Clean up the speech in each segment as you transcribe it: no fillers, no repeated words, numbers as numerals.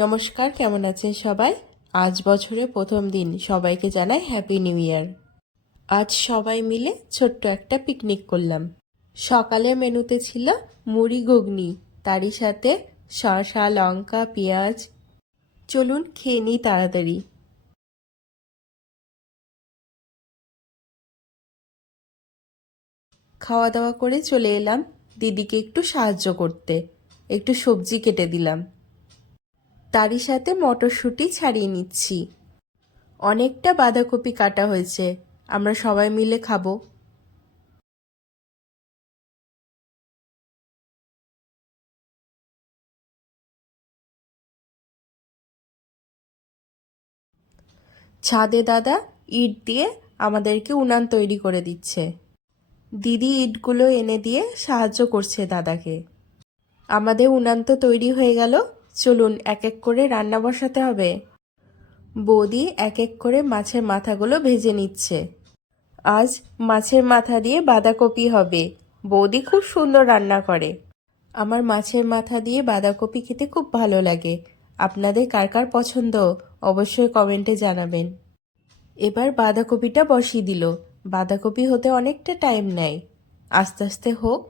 নমস্কার, কেমন আছেন সবাই? আজ বছরের প্রথম দিন, সবাইকে জানাই হ্যাপি নিউ ইয়ার। আজ সবাই মিলে ছোট্ট একটা পিকনিক করলাম। সকালের মেনুতে ছিল মুড়ি ঘুগনি, তারই সাথে শসা, লঙ্কা, পেঁয়াজ। চলুন খেয়ে নিই তাড়াতাড়ি। খাওয়া দাওয়া করে চলে এলাম দিদিকে একটু সাহায্য করতে। একটু সবজি কেটে দিলাম, তারই সাথে মটরশুঁটি ছাড়িয়ে নিচ্ছি। অনেকটা বাঁধাকপি কাটা হয়েছে, আমরা সবাই মিলে খাবো। ছাদে দাদা ইট দিয়ে আমাদেরকে উনান তৈরি করে দিচ্ছে। দিদি ইটগুলো এনে দিয়ে সাহায্য করছে দাদাকে। আমাদের উনান তো তৈরি হয়ে গেল, চলুন এক এক করে রান্না বসাতে হবে। বৌদি এক এক করে মাছের মাথাগুলো ভেজে নিচ্ছে। আজ মাছের মাথা দিয়ে বাঁধাকপি হবে। বৌদি খুব সুন্দর রান্না করে। আমার মাছের মাথা দিয়ে বাঁধাকপি খেতে খুব ভালো লাগে। আপনাদের কার কার পছন্দ অবশ্যই কমেন্টে জানাবেন। এবার বাঁধাকপিটা বসিয়ে দিল। বাঁধাকপি হতে অনেকটা টাইম নেয়, আস্তে আস্তে হোক।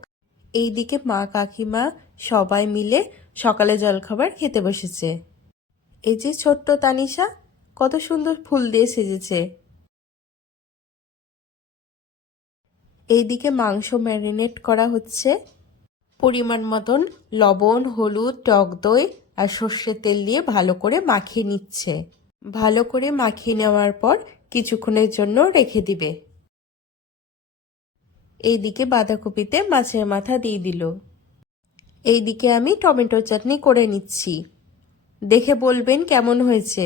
এইদিকে মা কাকিমা সবাই মিলে সকালে জলখাবার খেতে বসেছে। এই যে ছোট্ট তানিশা, কত সুন্দর ফুল দিয়ে সেজেছে। এইদিকে মাংস ম্যারিনেট করা হচ্ছে। পরিমাণ মতন লবণ, হলুদ, টক দই আর সর্ষের তেল দিয়ে ভালো করে মাখিয়ে নিচ্ছে। ভালো করে মাখিয়ে নেওয়ার পর কিছুক্ষণের জন্য রেখে দিবে। এইদিকে বাঁধাকপিতে মাছের মাথা দিয়ে দিল। এইদিকে আমি টমেটো চাটনি করে নিচ্ছি। দেখে বলবেন কেমন হয়েছে।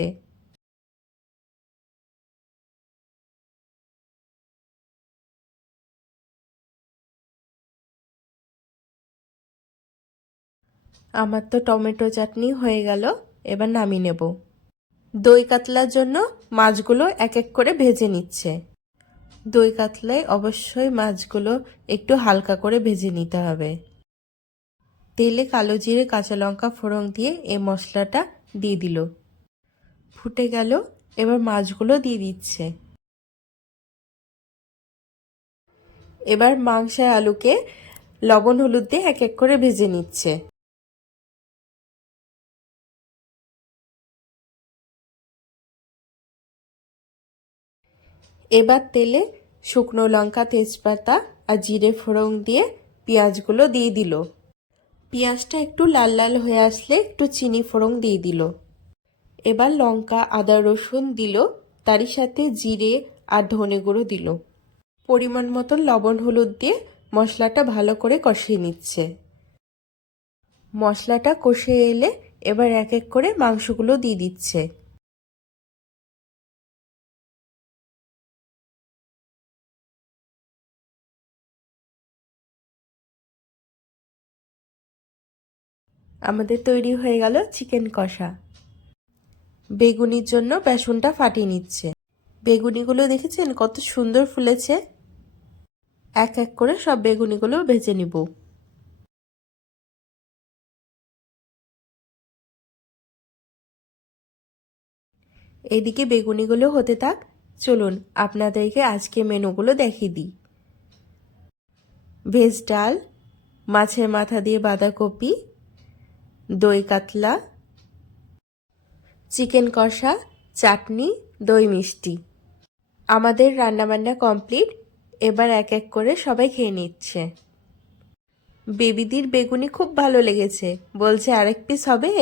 আমার তো টমেটো চাটনি হয়ে গেল, এবার নামিয়ে নেব। দই কাতলার জন্য মাছগুলো এক এক করে ভেজে নিচ্ছে। দই কাতলায় অবশ্যই মাছগুলো একটু হালকা করে ভেজে নিতে হবে। তেলে কালো জিরে, কাঁচা লঙ্কা ফোড়ন দিয়ে এই মশলাটা দিয়ে দিল। ফুটে গেল, এবার মাছগুলো দিয়ে দিচ্ছে। এবার মাংসের আলুকে লবণ হলুদ দিয়ে এক এক করে ভেজে নিচ্ছে। এবার তেলে শুকনো লঙ্কা, তেজপাতা আর জিরে ফোড়ন দিয়ে পেঁয়াজগুলো দিয়ে দিল। পেঁয়াজটা একটু লাল লাল হয়ে আসলে একটু চিনি ফোড়ন দিয়ে দিল। এবার লঙ্কা, আদা, রসুন দিল, তারই সাথে জিরে আর ধনে গুঁড়ো দিল। পরিমাণ মতন লবণ হলুদ দিয়ে মশলাটা ভালো করে কষিয়ে নিচ্ছে। মশলাটা কষে এলে এবার এক এক করে মাংসগুলো দিয়ে দিচ্ছে। আমাদের তৈরি হয়ে গেল চিকেন কষা। বেগুনির জন্য বেসনটা ফাটিয়ে নিচ্ছে। বেগুনিগুলো দেখেছেন কত সুন্দর ফুলেছে। এক এক করে সব বেগুনিগুলো ভেজে নিব। এদিকে বেগুনিগুলো হতে থাক, চলুন আপনাদেরকে আজকে মেনুগুলো দেখিয়ে দিই। ভেজ ডাল, মাছের মাথা দিয়ে বাঁধাকপি, দই কাতলা, চিকেন কষা, চাটনি, দই মিষ্টি। আমাদের রান্নাবান্না কমপ্লিট। এবার এক এক করে সবাই খেয়ে নিচ্ছে। বেবিদির বেগুনি খুব ভালো লেগেছে, বলছে আরেক পিস হবে।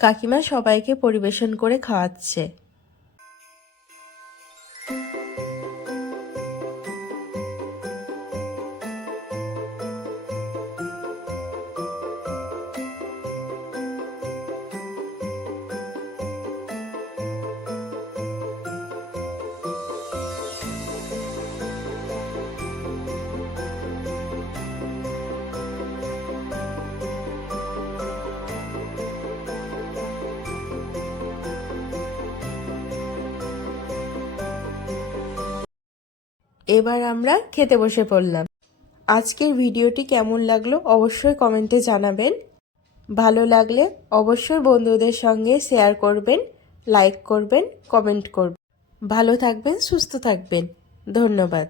কাকিমা সবাইকে পরিবেশন করে খাওয়াচ্ছে। এবার আমরা খেতে বসে পড়লাম। আজকের ভিডিওটি কেমন লাগলো অবশ্যই কমেন্টে জানাবেন। ভালো লাগলে অবশ্যই বন্ধুদের সঙ্গে শেয়ার করবেন, লাইক করবেন, কমেন্ট করবেন। ভালো থাকবেন, সুস্থ থাকবেন। ধন্যবাদ।